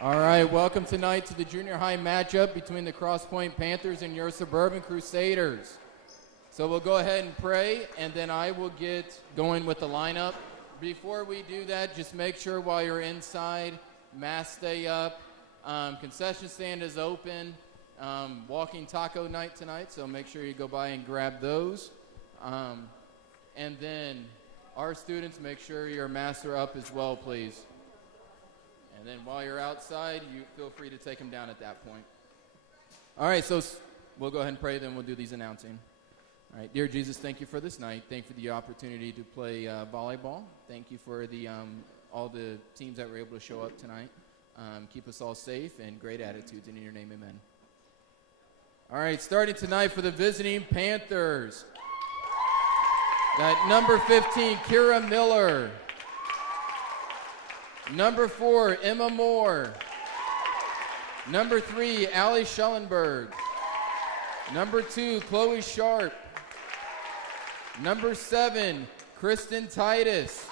All right, welcome tonight to the junior high matchup between the Crosspointe Panthers and your Suburban Crusaders. So we'll go ahead and pray, and then I will get going with the lineup. Before we do that, just make sure while you're inside, masks stay up, concession stand is open, walking taco night tonight, so make sure you go by and grab those. And then our students, make sure your masks are up as well, please. And then while you're outside, you feel free to take them down at that point. All right, so we'll go ahead and pray, then we'll do these announcing. All right, dear Jesus, thank you for this night. Thank you for the opportunity to play volleyball. Thank you for the all the teams that were able to show up tonight. Keep us all safe and great attitudes. And in your name, amen. All right, starting tonight for the visiting Panthers. Got number 15, Kira Miller. Number 4, Emma Moore. Number 3, Allie Schellenberg. Number 2, Chloe Sharp. Number 7, Kristen Titus.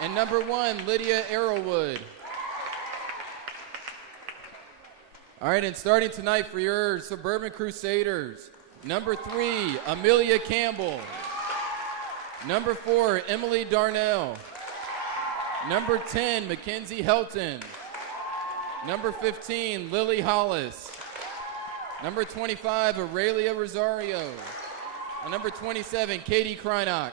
And number 1, Lydia Arrowwood. All right, and starting tonight for your Suburban Crusaders, number 3, Amelia Campbell. Number 4, Emily Darnell. Number 10, Mackenzie Helton. Number 15, Lily Hollis. Number 25, Aurelia Rosario. And number 27, Katie Krynock.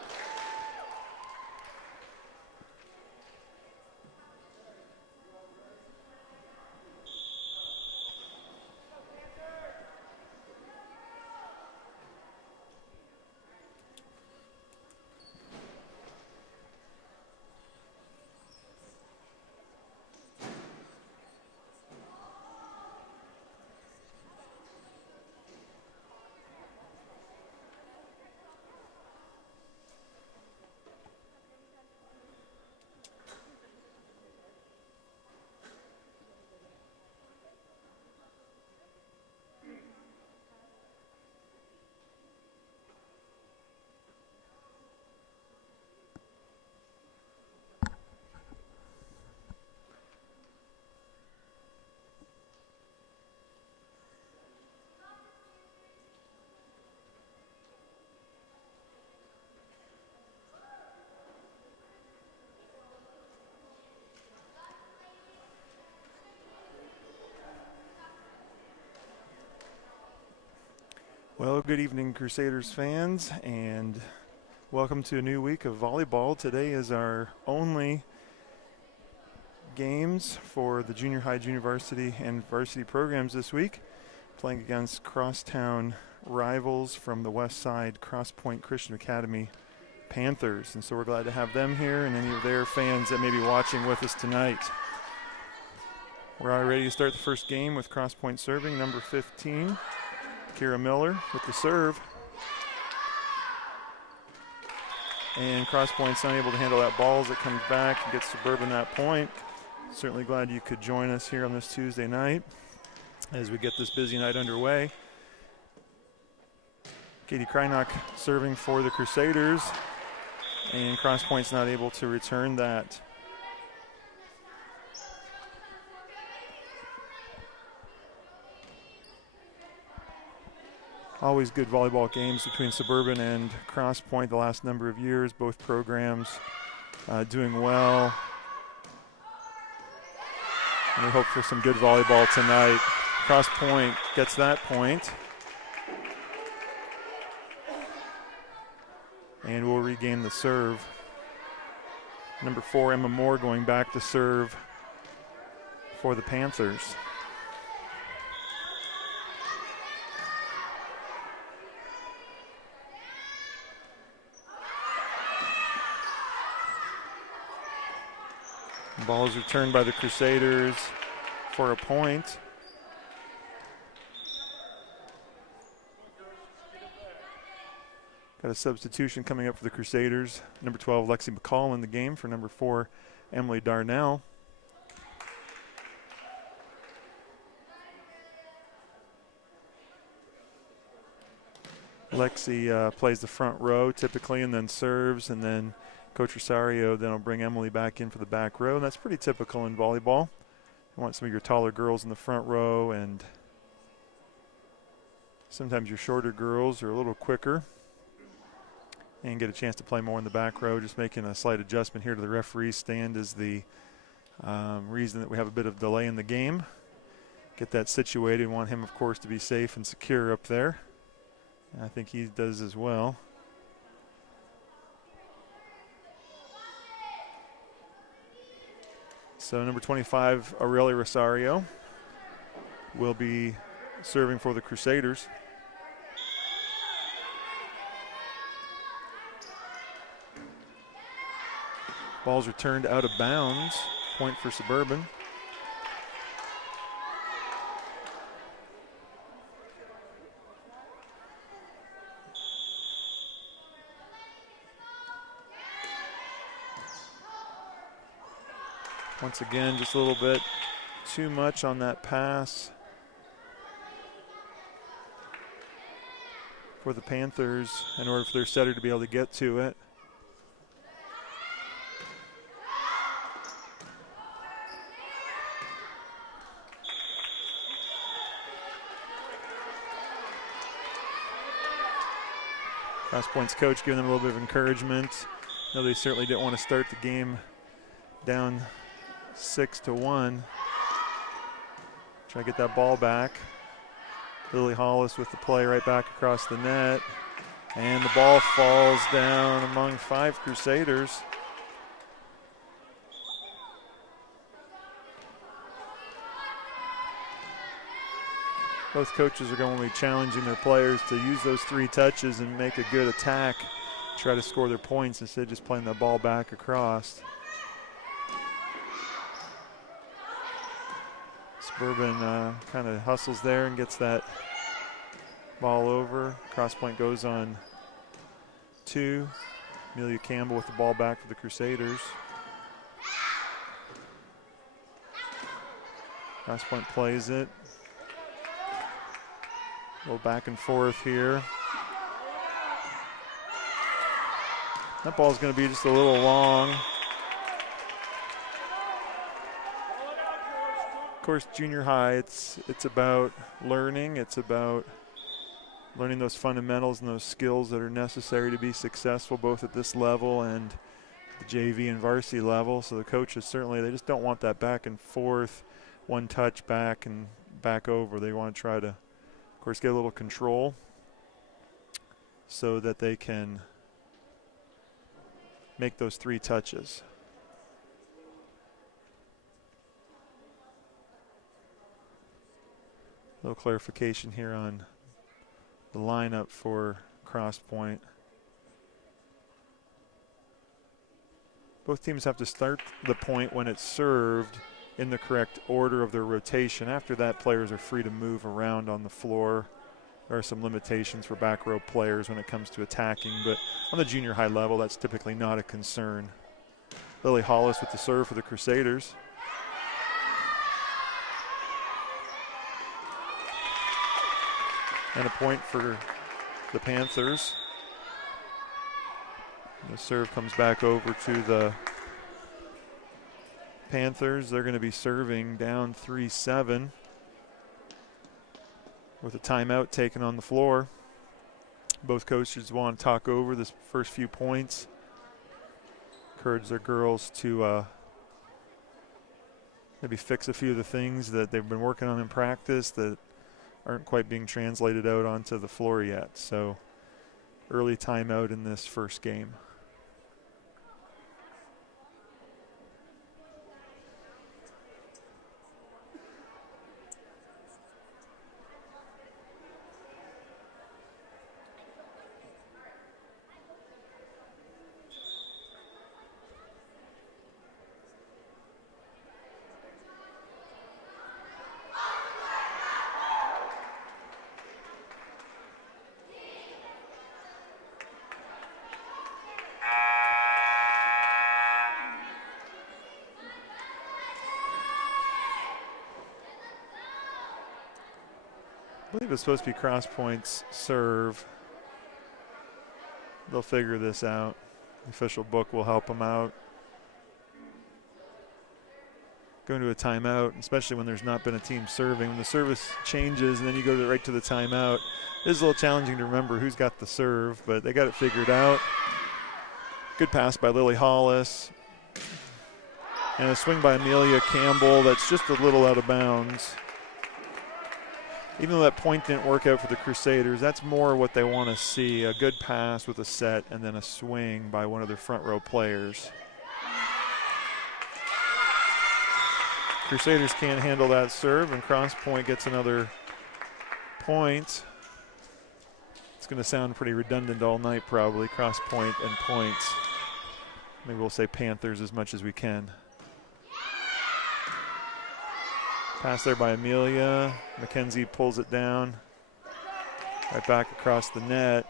Well, good evening, Crusaders fans, and welcome to a new week of volleyball. Today is our only games for the junior high, junior varsity, and varsity programs this week, playing against crosstown rivals from the west side, Crosspointe Christian Academy Panthers. And so we're glad to have them here and any of their fans that may be watching with us tonight. We're all ready to start the first game with Crosspointe serving, number 15. Kira Miller with the serve. And Crosspointe's unable to handle that ball as it comes back and gets Suburban that point. Certainly glad you could join us here on this Tuesday night as we get this busy night underway. Katie Krynock serving for the Crusaders, and Crosspointe's not able to return that. Always good volleyball games between Suburban and Crosspointe the last number of years. Both programs doing well. And we hope for some good volleyball tonight. Crosspointe gets that point. And we'll regain the serve. Number 4, Emma Moore, going back to serve for the Panthers. Ball is returned by the Crusaders for a point. Got a substitution coming up for the Crusaders. Number 12, Lexi McCall in the game for number 4, Emily Darnell. Lexi plays the front row typically and then serves, and then Coach Rosario then will bring Emily back in for the back row. And that's pretty typical in volleyball. You want some of your taller girls in the front row, and sometimes your shorter girls are a little quicker and get a chance to play more in the back row. Just making a slight adjustment here to the referee stand is the reason that we have a bit of delay in the game. Get that situated. Want him, of course, to be safe and secure up there. And I think he does as well. So number 25, Aurelia Rosario, will be serving for the Crusaders. Ball's returned out of bounds. Point for Suburban. Once again, just a little bit too much on that pass for the Panthers in order for their setter to be able to get to it. Crosspointe's coach giving them a little bit of encouragement. No, they certainly didn't want to start the game down 6-1. Try to get that ball back. Lily Hollis with the play right back across the net. And the ball falls down among 5 Crusaders. Both coaches are going to be challenging their players to use those 3 touches and make a good attack, try to score their points instead of just playing the ball back across. Suburban kind of hustles there and gets that ball over. Crosspointe goes on 2. Amelia Campbell with the ball back for the Crusaders. Crosspointe plays it. A little back and forth here. That ball's going to be just a little long. Of course, junior high, it's about learning. It's about learning those fundamentals and those skills that are necessary to be successful both at this level and the JV and varsity level. So the coaches certainly, they just don't want that back and forth, one touch back and back over. They want to try to, of course, get a little control so that they can make those 3 touches. A little clarification here on the lineup for Crosspointe. Both teams have to start the point when it's served in the correct order of their rotation. After that, players are free to move around on the floor. There are some limitations for back row players when it comes to attacking, but on the junior high level, that's typically not a concern. Lily Hollis with the serve for the Crusaders. And a point for the Panthers. The serve comes back over to the Panthers. They're going to be serving down 3-7 with a timeout taken on the floor. Both coaches want to talk over this first few points. Encourage their girls to maybe fix a few of the things that they've been working on in practice that aren't quite being translated out onto the floor yet. So early timeout in this first game. I believe it's supposed to be Crosspointe's serve. They'll figure this out. The official book will help them out. go into a timeout, especially when there's not been a team serving. When the service changes and then you go right to the timeout, it is a little challenging to remember who's got the serve, but they got it figured out. Good pass by Lily Hollis. And a swing by Amelia Campbell that's just a little out of bounds. Even though that point didn't work out for the Crusaders, that's more what they want to see, a good pass with a set and then a swing by one of their front row players. Crusaders can't handle that serve, and Crosspointe gets another point. It's going to sound pretty redundant all night probably, Crosspointe and points. Maybe we'll say Panthers as much as we can. Pass there by Amelia. Mackenzie pulls it down. Right back across the net.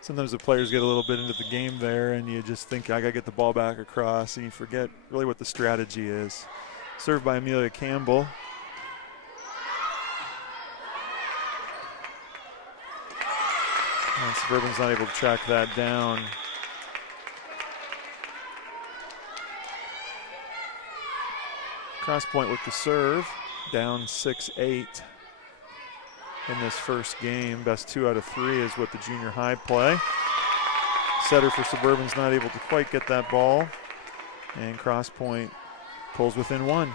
Sometimes the players get a little bit into the game there and you just think, I got to get the ball back across, and you forget really what the strategy is. Served by Amelia Campbell. And Suburban's not able to track that down. Crosspointe with the serve, down 6-8. In this first game. Best 2 out of 3 is what the junior high play. Setter for Suburban's not able to quite get that ball, and Crosspointe pulls within 1.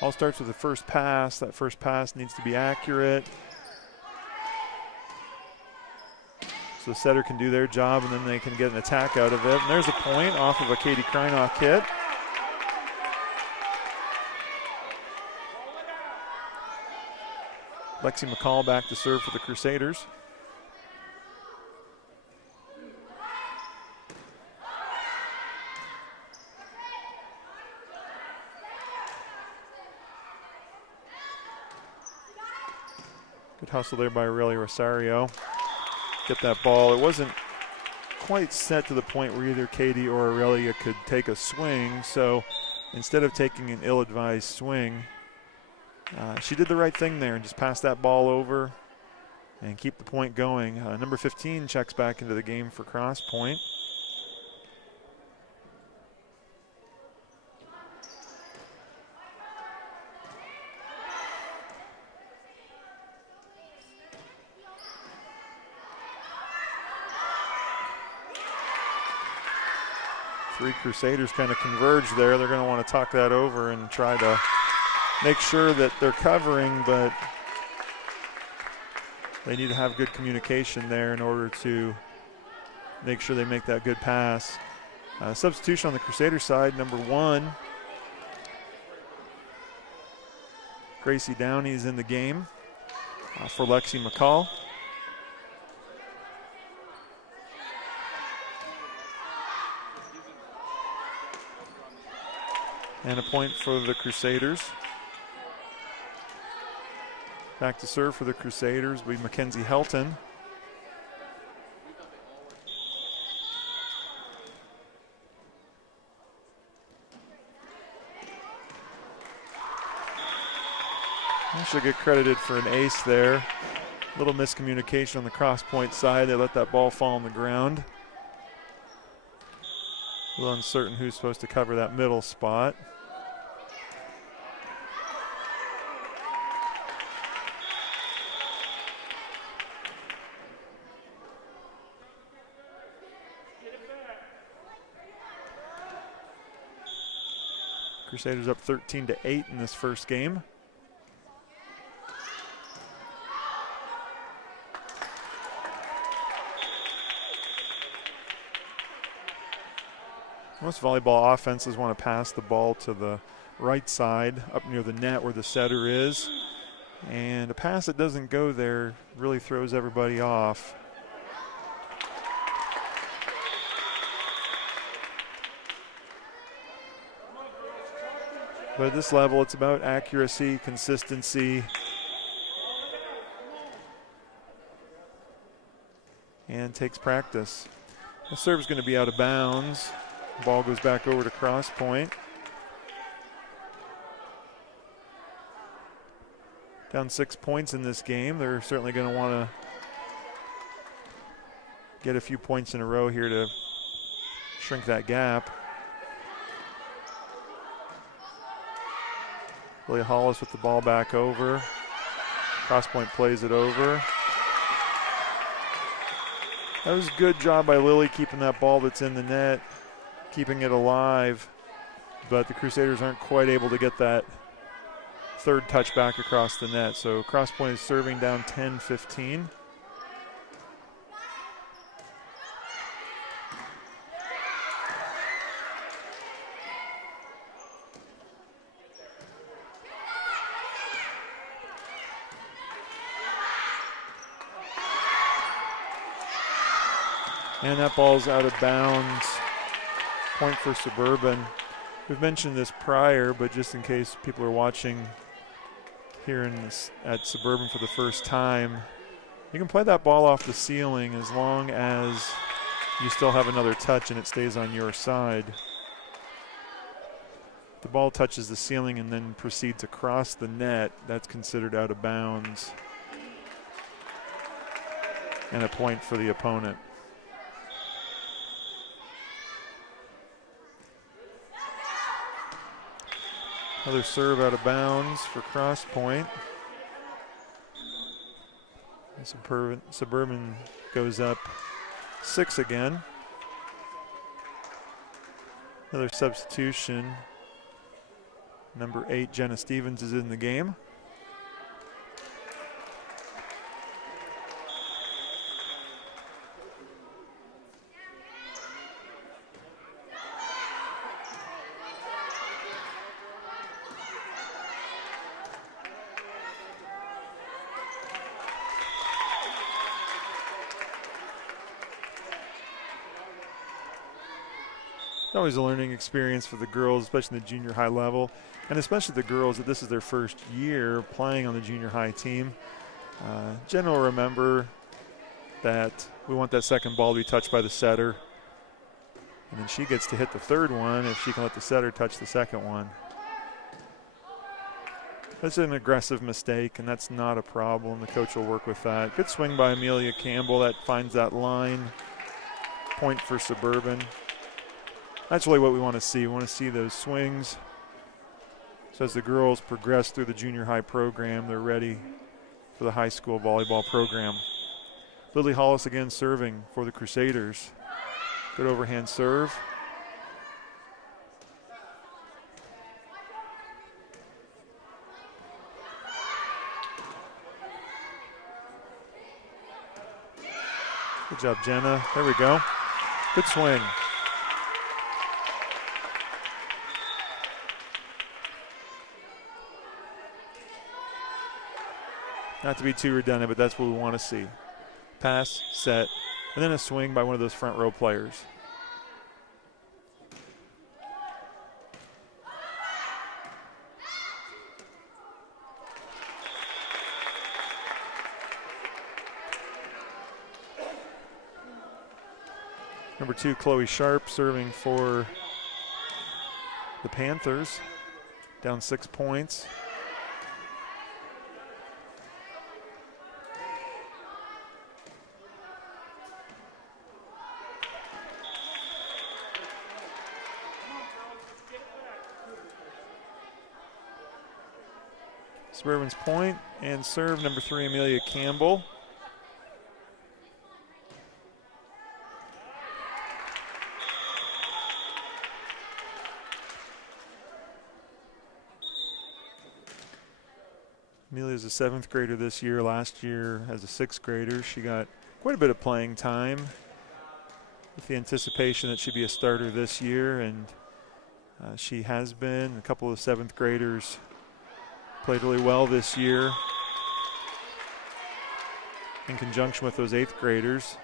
All starts with the first pass. That first pass needs to be accurate, so the setter can do their job and then they can get an attack out of it. And there's a point off of a Katie Kreinock hit. Lexi McCall back to serve for the Crusaders. Good hustle there by Aurelia Rosario. Get that ball. It wasn't quite set to the point where either Katie or Aurelia could take a swing, so instead of taking an ill-advised swing, she did the right thing there and just passed that ball over and keep the point going. Number 15 checks back into the game for Crosspointe. Three Crusaders kind of converge there. They're going to want to talk that over and try to make sure that they're covering, but they need to have good communication there in order to make sure they make that good pass. Substitution on the Crusader side, number 1. Gracie Downey is in the game for Lexi McCall. And a point for the Crusaders. Back to serve for the Crusaders will be Mackenzie Helton. I should get credited for an ace there. A little miscommunication on the Crosspointe side. They let that ball fall on the ground. A little uncertain who's supposed to cover that middle spot. Crusaders up 13-8 in this first game. Most volleyball offenses want to pass the ball to the right side, up near the net where the setter is. And a pass that doesn't go there really throws everybody off. But at this level, it's about accuracy, consistency, and takes practice. The serve's going to be out of bounds. Ball goes back over to Crosspointe. Down 6 points in this game. They're certainly going to want to get a few points in a row here to shrink that gap. Lily Hollis with the ball back over. Crosspointe plays it over. That was a good job by Lily keeping that ball that's in the net, keeping it alive, but the Crusaders aren't quite able to get that third touch back across the net. So Crosspointe is serving down 10-15. And that ball's out of bounds. Point for Suburban. We've mentioned this prior, but just in case people are watching here at Suburban for the first time, you can play that ball off the ceiling as long as you still have another touch and it stays on your side. The ball touches the ceiling and then proceeds across the net. That's considered out of bounds. And a point for the opponent. Another serve out of bounds for Crosspointe. Suburban goes up 6 again. Another substitution. Number 8, Jenna Stevens, is in the game. It's always a learning experience for the girls, especially in the junior high level, and especially the girls that this is their first year playing on the junior high team. Jen will remember that we want that second ball to be touched by the setter, and then she gets to hit the third one if she can let the setter touch the second one. That's an aggressive mistake, and that's not a problem. The coach will work with that. Good swing by Amelia Campbell. That finds that line. Point for Suburban. That's really what we want to see. We want to see those swings. So as the girls progress through the junior high program, they're ready for the high school volleyball program. Lily Hollis again serving for the Crusaders. Good overhand serve. Good job, Jenna. There we go. Good swing. Not to be too redundant, but that's what we want to see. Pass, set, and then a swing by one of those front row players. Number 2, Chloe Sharp, serving for the Panthers. Down 6 points. Suburban's point and serve, number 3, Amelia Campbell. Amelia's a 7th grader this year. Last year as a 6th grader, she got quite a bit of playing time with the anticipation that she'd be a starter this year, and she has been. A couple of 7th graders played really well this year in conjunction with those 8th graders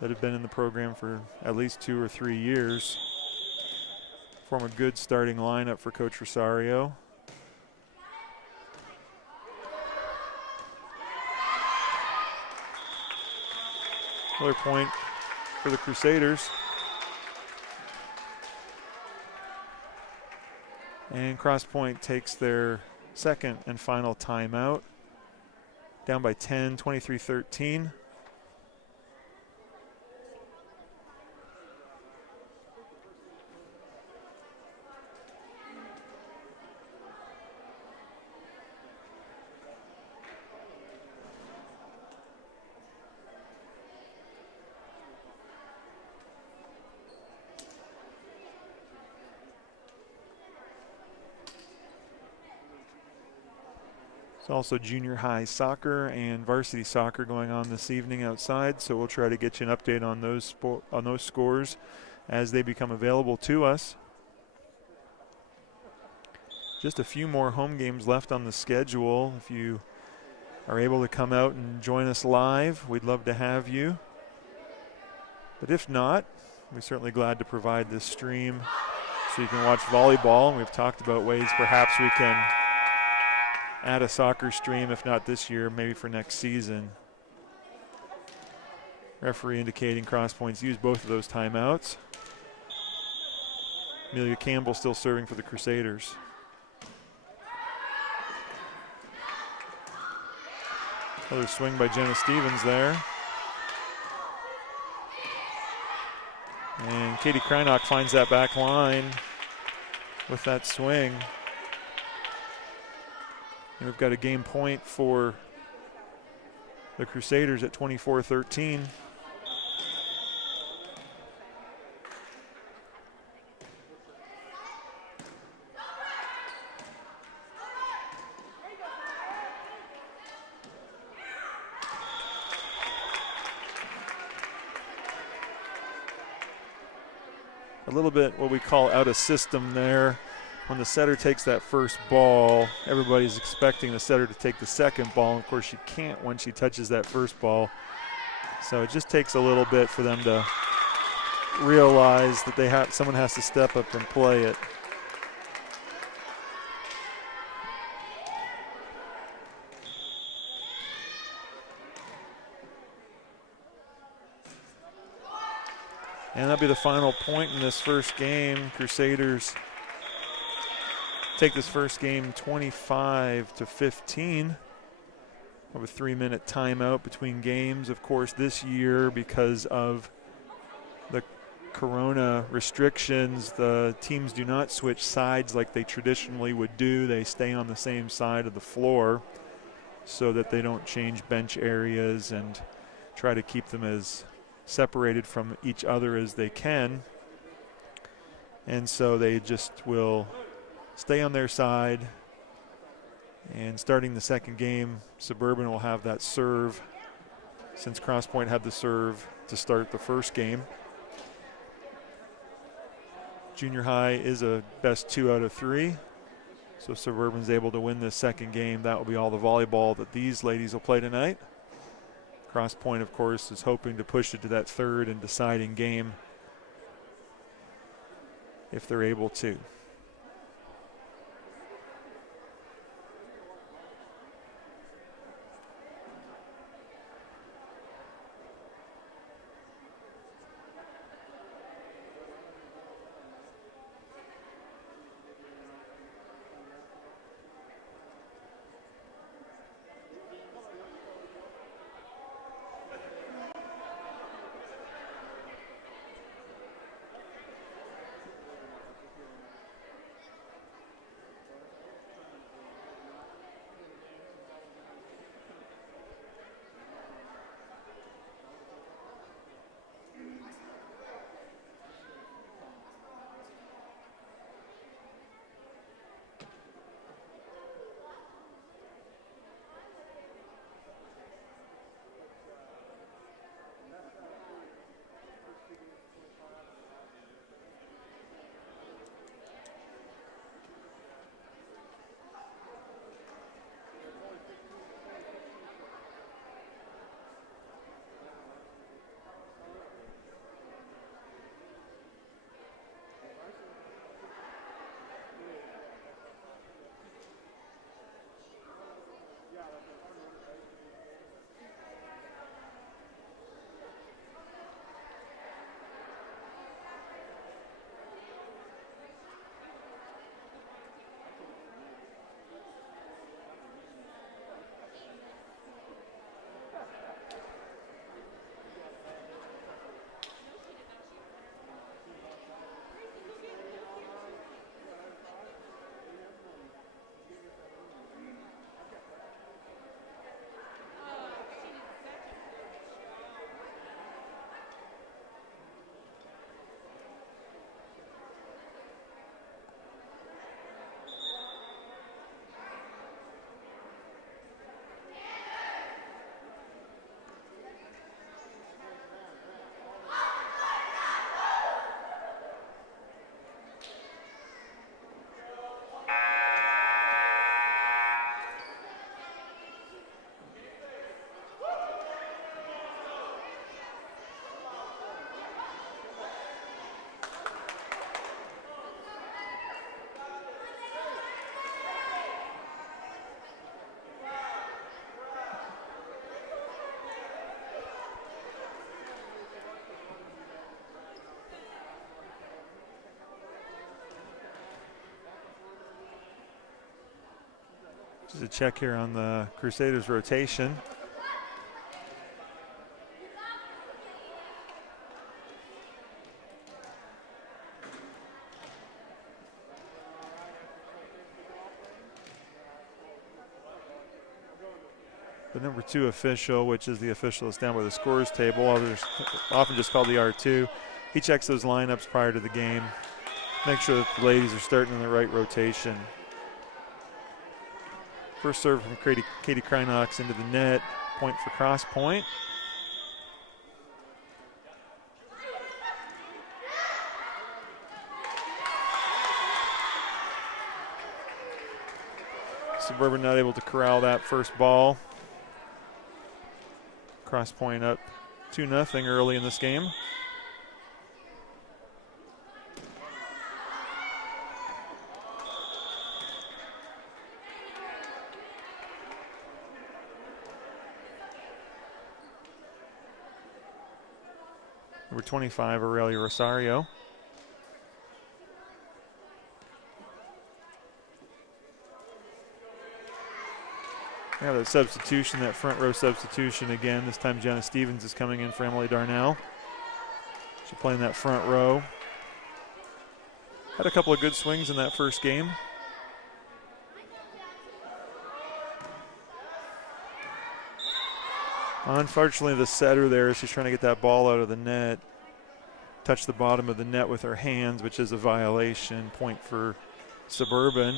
that have been in the program for at least 2 or 3 years. Form a good starting lineup for Coach Rosario. Another point for the Crusaders. And Crosspointe takes their second and final timeout. Down by 10, 23-13. Also junior high soccer and varsity soccer going on this evening outside, so we'll try to get you an update on those scores as they become available to us. Just a few more home games left on the schedule. If you are able to come out and join us live, we'd love to have you. But if not, we're certainly glad to provide this stream so you can watch volleyball. And we've talked about ways perhaps we can add a soccer stream, if not this year, maybe for next season. Referee indicating Crosspointe's use both of those timeouts. Amelia Campbell still serving for the Crusaders. Another swing by Jenna Stevens there. And Katie Kreinock finds that back line with that swing. And we've got a game point for the Crusaders at 24-13. A little bit what we call out of system there. When the setter takes that first ball, everybody's expecting the setter to take the second ball. And of course, she can't when she touches that first ball. So it just takes a little bit for them to realize that someone has to step up and play it. And that'll be the final point in this first game. Crusaders take this first game 25-15. Of a 3-minute timeout between games. Of course, this year, because of the corona restrictions, the teams do not switch sides like they traditionally would do. They stay on the same side of the floor so that they don't change bench areas and try to keep them as separated from each other as they can. And so they just will stay on their side. And starting the second game, Suburban will have that serve, since Crosspointe had the serve to start the first game. Junior high is a best 2 out of 3. So Suburban's able to win this second game. That will be all the volleyball that these ladies will play tonight. Crosspointe, of course, is hoping to push it to that third and deciding game if they're able to. Just a check here on the Crusaders rotation. The number 2 official, which is the official that's down by the scores table, others often just called the R2. He checks those lineups prior to the game. Make sure that the ladies are starting in the right rotation. First serve from Katie Krynox into the net. Point for Crosspointe. Suburban not able to corral that first ball. Crosspointe up 2-0 early in this game. Number 25, Aurelia Rosario. Yeah, that substitution, that front row substitution again. This time Jenna Stevens is coming in for Emily Darnell. She's playing that front row. Had a couple of good swings in that first game. Unfortunately, the setter there, she's trying to get that ball out of the net. Touched the bottom of the net with her hands, which is a violation. Point for Suburban.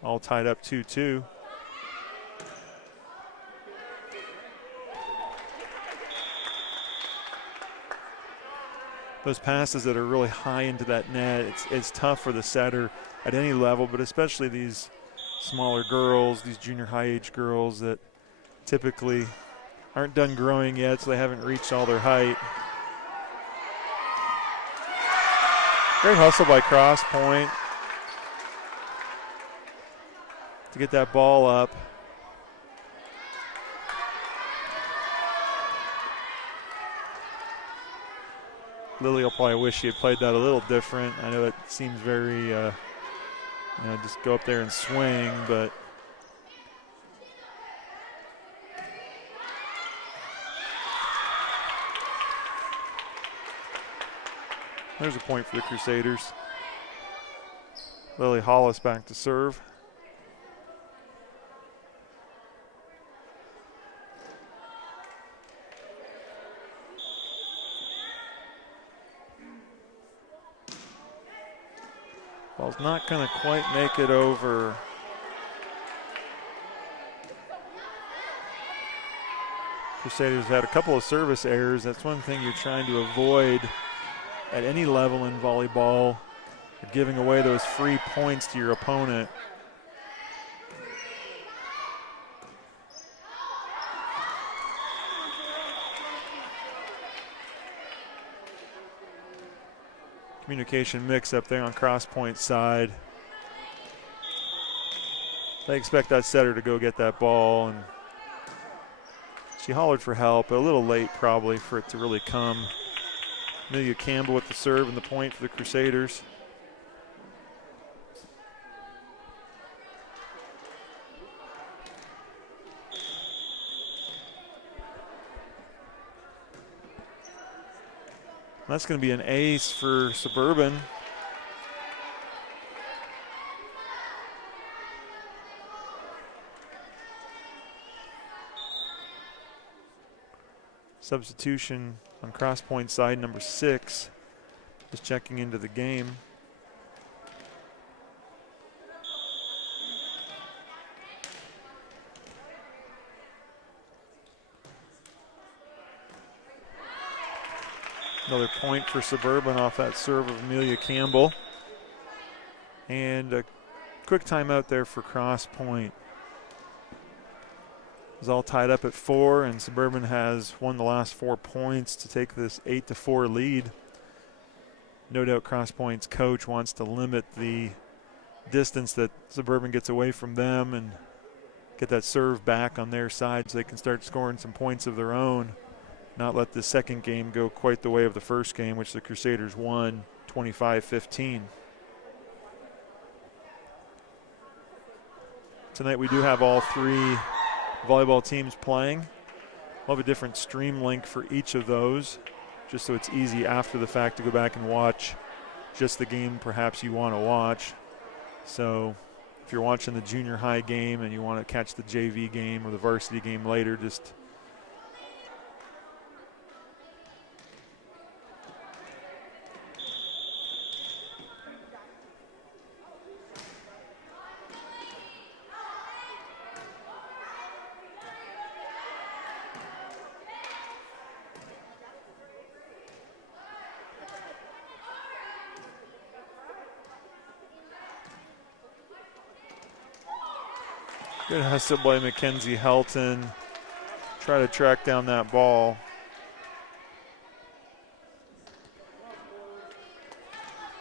All tied up 2-2. Those passes that are really high into that net, it's tough for the setter at any level, but especially these smaller girls, these junior high age girls that typically aren't done growing yet, so they haven't reached all their height. Great hustle by Crosspointe to get that ball up. Lily will probably wish she had played that a little different. I know it seems very, just go up there and swing, but there's a point for the Crusaders. Lily Hollis back to serve. Ball's not going to quite make it over. Crusaders had a couple of service errors. That's one thing you're trying to avoid at any level in volleyball. You're giving away those free points to your opponent. Communication mix up there on Crosspointe side. They expect that setter to go get that ball, and she hollered for help, but a little late probably for it to really come. Amelia Campbell with the serve and the point for the Crusaders. That's going to be an ace for Suburban. Substitution on Crosspointe side, number 6, is checking into the game. Another point for Suburban off that serve of Amelia Campbell. And a quick timeout there for Crosspointe. It's all tied up at 4, and Suburban has won the last 4 points to take this 8-4 lead. No doubt Crosspointe's coach wants to limit the distance that Suburban gets away from them and get that serve back on their side so they can start scoring some points of their own. Not let the second game go quite the way of the first game, which the Crusaders won 25-15. Tonight we do have all 3 volleyball teams playing. We'll have a different stream link for each of those, just so it's easy after the fact to go back and watch just the game perhaps you want to watch. So if you're watching the junior high game and you want to catch the JV game or the varsity game later, just good hustle by Mackenzie Helton. Try to track down that ball.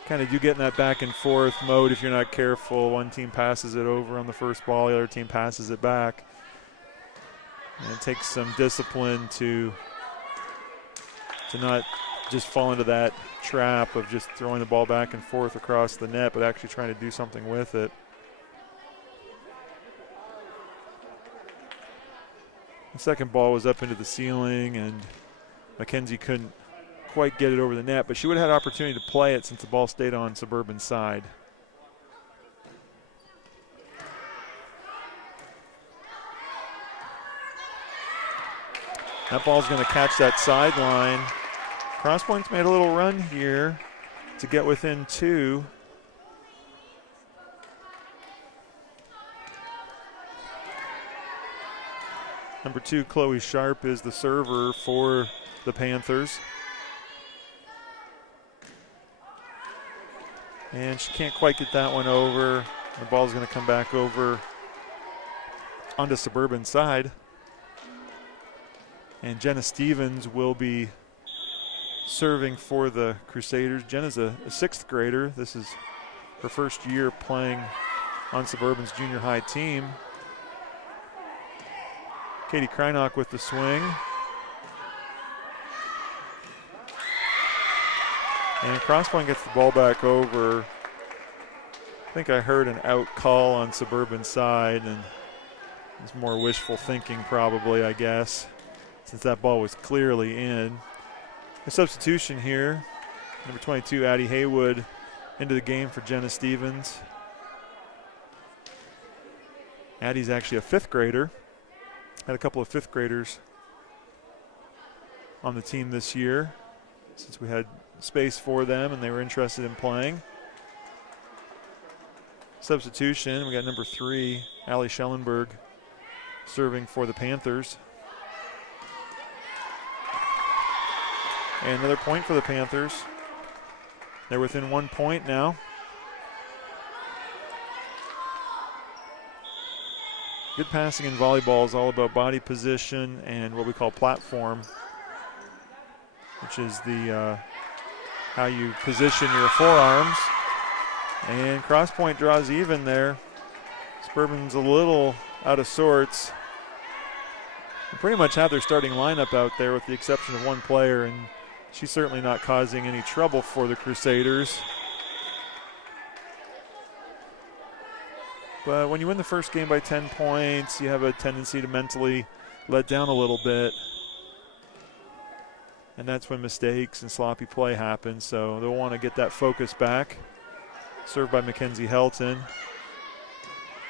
Kind of do get in that back and forth mode if you're not careful. One team passes it over on the first ball, the other team passes it back. And it takes some discipline to not just fall into that trap of just throwing the ball back and forth across the net, but actually trying to do something with it. The second ball was up into the ceiling, and Mackenzie couldn't quite get it over the net, but she would have had opportunity to play it since the ball stayed on Suburban's side. That ball's going to catch that sideline. Crosspointe's made a little run here to get within 2. Number 2, Chloe Sharp, is the server for the Panthers. And she can't quite get that one over. The ball's going to come back over onto Suburban's side. And Jenna Stevens will be serving for the Crusaders. Jenna's a 6th grader. This is her first year playing on Suburban's junior high team. Katie Kreinock with the swing. And Crosspointe gets the ball back over. I think I heard an out call on Suburban's side, and it's more wishful thinking probably, I guess, since that ball was clearly in. A substitution here. Number 22, Addie Haywood, into the game for Jenna Stevens. Addie's actually a 5th grader. Had a couple of 5th graders on the team this year since we had space for them and they were interested in playing. Substitution, we got number 3, Allie Schellenberg, serving for the Panthers. And another point for the Panthers. They're within 1 point now. Good passing in volleyball is all about body position and what we call platform, which is the how you position your forearms. And Crosspointe draws even there. Suburban's a little out of sorts. They pretty much have their starting lineup out there with the exception of one player, and she's certainly not causing any trouble for the Crusaders. But when you win the first game by 10 points, you have a tendency to mentally let down a little bit. And that's when mistakes and sloppy play happen. So they'll want to get that focus back. Served by Mackenzie Helton.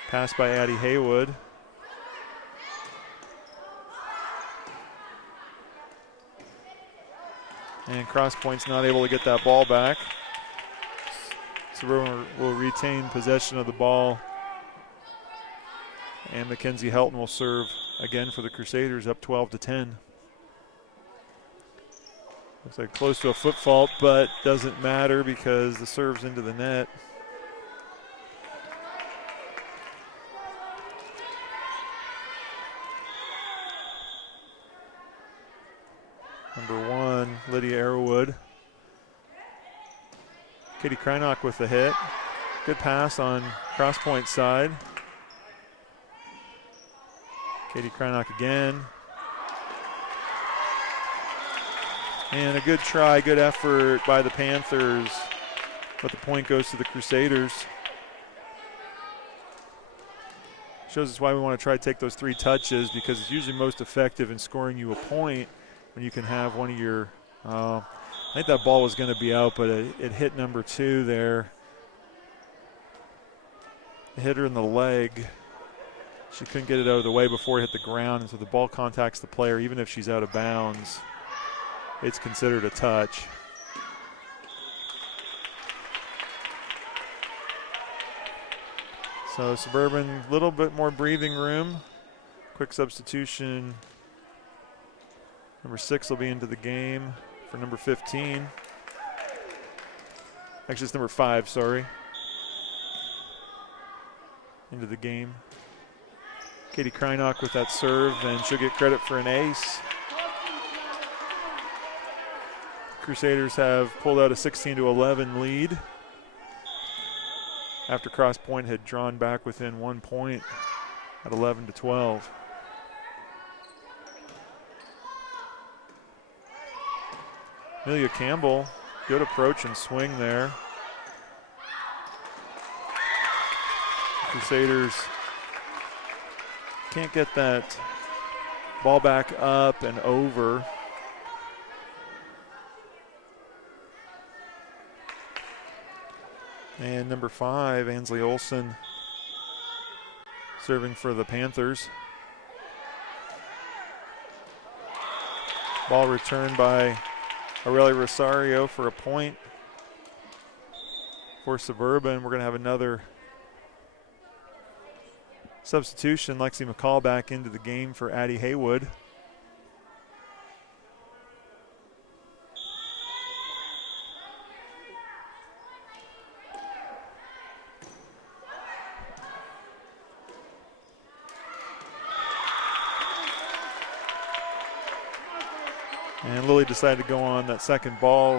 Pass by Addie Haywood. And Crosspointe's not able to get that ball back. Suburban will retain possession of the ball. And Mackenzie Helton will serve again for the Crusaders, up 12-10. Looks like close to a foot fault, but doesn't matter because the serve's into the net. Number 1, Lydia Arrowwood. Katie Kreinock with the hit. Good pass on Crosspointe side. Katie Kreinock again. And a good try, good effort by the Panthers, but the point goes to the Crusaders. Shows us why we want to try to take those 3 touches, because it's usually most effective in scoring you a point when you can have one of your I think that ball was going to be out, but it hit number 2 there. It hit her in the leg. She couldn't get it out of the way before it hit the ground, and so the ball contacts the player. Even if she's out of bounds, it's considered a touch. So Suburban, a little bit more breathing room. Quick substitution. Number 6 will be into the game for number 15. Actually, it's number 5, sorry. Into the game. Katie Kreinock with that serve, and she'll get credit for an ace. Crusaders have pulled out a 16-11 lead after Crosspointe had drawn back within 1 point at 11-12. Amelia Campbell, good approach and swing there. Crusaders can't get that ball back up and over. And number 5, Ansley Olson, serving for the Panthers. Ball returned by Aurelia Rosario for a point for Suburban. We're going to have another substitution. Lexi McCall back into the game for Addie Haywood. And Lily decided to go on that second ball.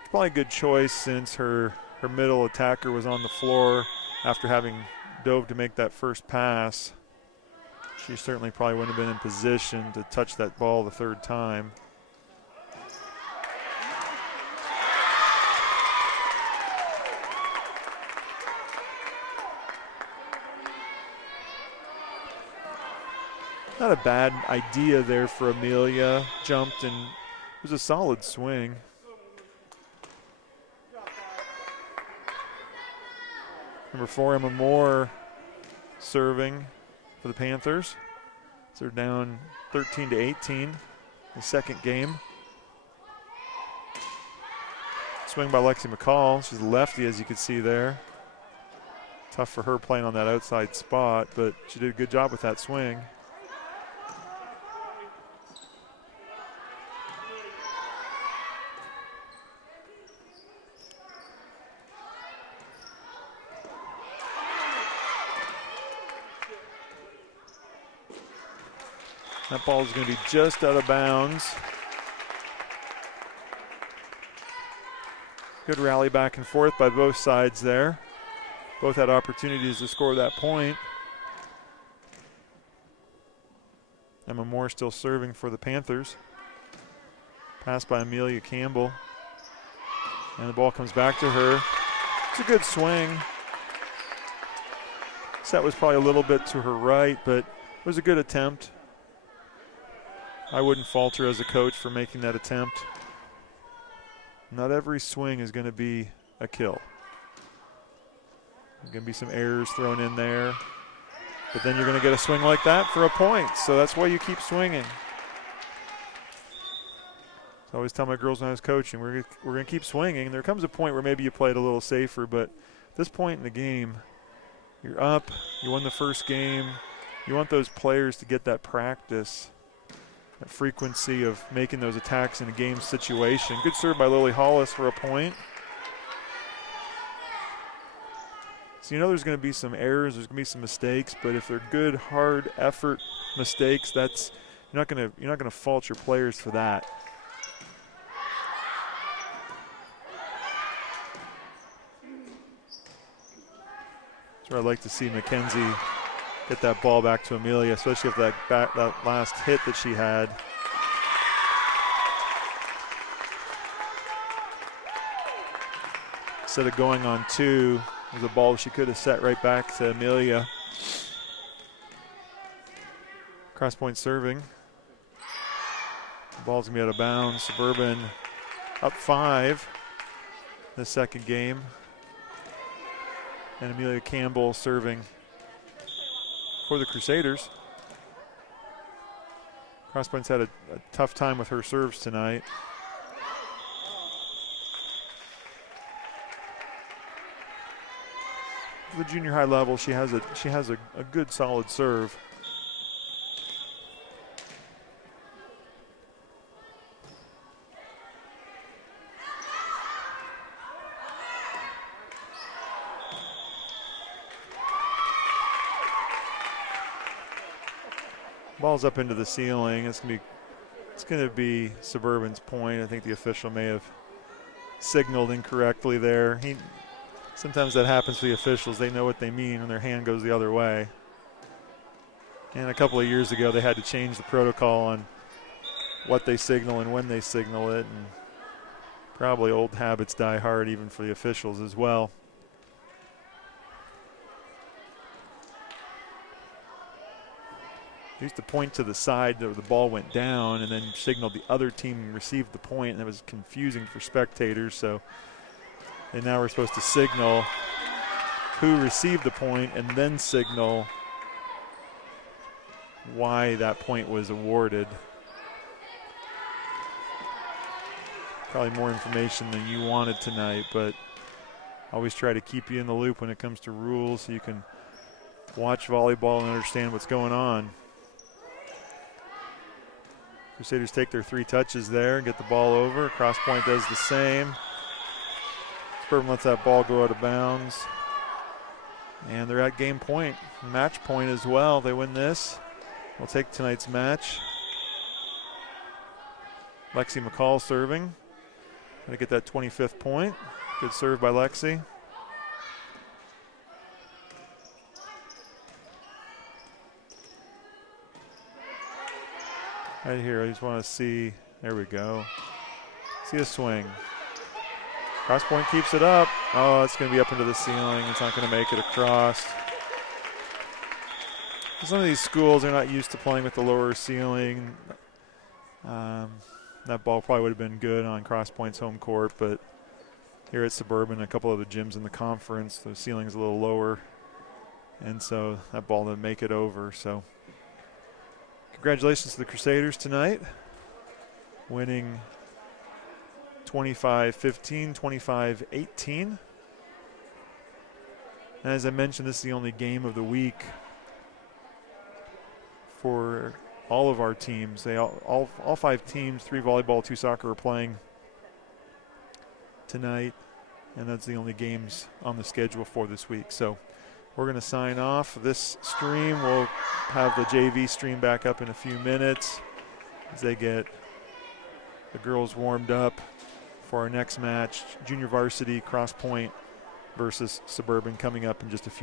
It's probably a good choice since her middle attacker was on the floor after having dove to make that first pass. She certainly probably wouldn't have been in position to touch that ball the 3rd time. Not a bad idea there for Amelia. Jumped, and it was a solid swing. Number 4, Emma Moore, serving for the Panthers. So they're down 13-18, the second game. Swing by Lexi McCall. She's a lefty, as you can see there. Tough for her playing on that outside spot, but she did a good job with that swing. That ball is going to be just out of bounds. Good rally back and forth by both sides there. Both had opportunities to score that point. Emma Moore still serving for the Panthers. Pass by Amelia Campbell. And the ball comes back to her. It's a good swing. Set was probably a little bit to her right, but it was a good attempt. I wouldn't fault her as a coach for making that attempt. Not every swing is going to be a kill. There's going to be some errors thrown in there. But then you're going to get a swing like that for a point. So that's why you keep swinging. I always tell my girls when I was coaching, we're going to keep swinging. There comes a point where maybe you play it a little safer, but at this point in the game, you're up, you won the first game. You want those players to get that practice, that frequency of making those attacks in a game situation. Good serve by Lily Hollis for a point. So you know there's going to be some errors, there's going to be some mistakes, but if they're good, hard effort mistakes, you're not going to fault your players for that. So I'd like to see Mackenzie get that ball back to Amelia, especially if that last hit that she had. Instead of going on 2, it was a ball she could have set right back to Amelia. Crosspointe serving. The ball's going to be out of bounds. Suburban up 5 the second game. And Amelia Campbell serving for the Crusaders. Crosspointe's had a tough time with her serves tonight. At the junior high level, she has a good solid serve. Ball's up into the ceiling. It's gonna be Suburban's point. I think the official may have signaled incorrectly there. Sometimes that happens to the officials. They know what they mean when their hand goes the other way. And a couple of years ago, they had to change the protocol on what they signal and when they signal it. And probably old habits die hard even for the officials as well. They used to point to the side that the ball went down and then signaled the other team received the point, and that was confusing for spectators. So they now are supposed to signal who received the point and then signal why that point was awarded. Probably more information than you wanted tonight, but always try to keep you in the loop when it comes to rules so you can watch volleyball and understand what's going on. Crusaders take their 3 touches there and get the ball over. Crosspointe does the same. Suburban lets that ball go out of bounds. And they're at game point, match point as well. They win this. We'll take tonight's match. Lexi McCall serving. Gonna get that 25th point. Good serve by Lexi. Right here, I just want to see, there we go. See a swing. Crosspointe keeps it up. Oh, it's going to be up into the ceiling. It's not going to make it across. Some of these schools are not used to playing with the lower ceiling. That ball probably would have been good on Crosspointe's home court, but here at Suburban, a couple of the gyms in the conference, the ceiling's a little lower, and so that ball didn't make it over. So congratulations to the Crusaders tonight, winning 25-15, 25-18. And as I mentioned, this is the only game of the week for all of our teams. They all 5 teams, 3 volleyball, 2 soccer, are playing tonight, and that's the only games on the schedule for this week. So we're going to sign off this stream. We'll have the JV stream back up in a few minutes as they get the girls warmed up for our next match, junior varsity Crosspointe versus Suburban, coming up in just a few minutes.